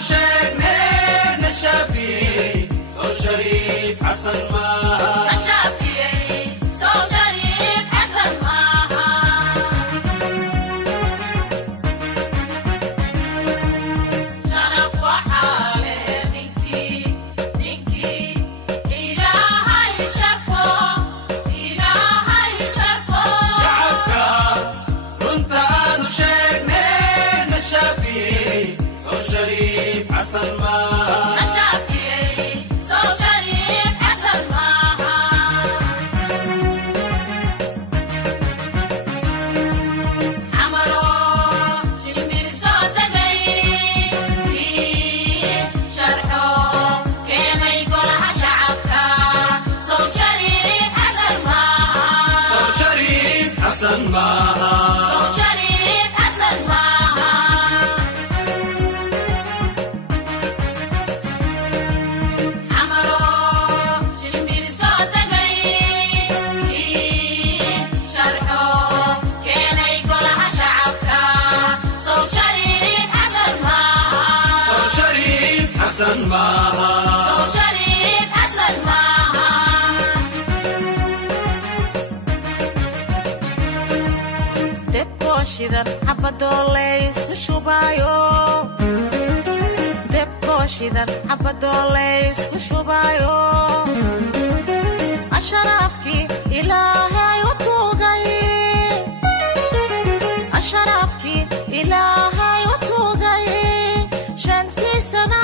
نشيكني نشافي سو شريف حسن ماها نشافي سو شريف حسن ماها شرف وحاله ننكي إلهي شرفه شعبك كنت نشيكني نشافي سو شريف حسن ماها نشافي سو شريف حسن ماها عمرو شمير صوتكي شرحه كان يقولها شعبك سو شريف حسن ماها سو شريف حسن ماها سو شريف حسن ماها عمرو شمير صوتكي شرحه كان يقولها شعبك سو شريف حسن ماها سو شريف حسن ماها سو شريف حسن ماها debkooshidan xabadoo laysku shubayo debkooshidan xabadoo laysku shubayo asharaafkii ilaahay u tuugay asharaafkii ilaahay u tuugay shantiisana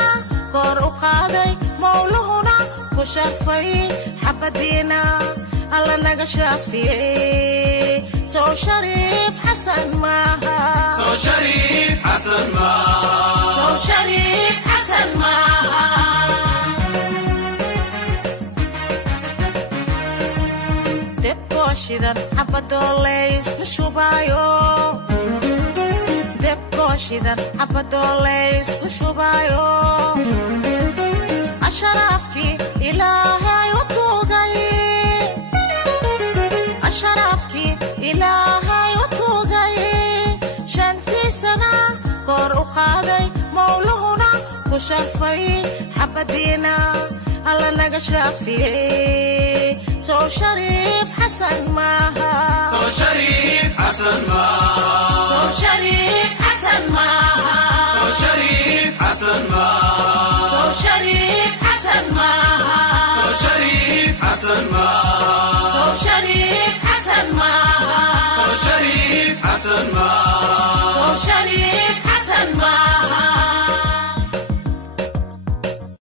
kor u qaaday mawluhuna ku sharfay xabadiina alla naga shaafiyey soo shariif xasan maaha سو شريف حسن ماها soo shariif xasan maaha debkooshidan xabadoo laysku shubayo debkooshidan xabadoo laysku shubayo asharaafkii ilaahay u tuugay asharaafkii ilaahay u tuugay shantiisana kor u qaaday mawluhuna ku sharfay xabadiina alla naga shaafiyey soo shariif xasan maaha سو شريف حسن ماها soo shariif xasan maaha سو شريف حسن ماها soo shariif xasan maaha سو شريف حسن ماها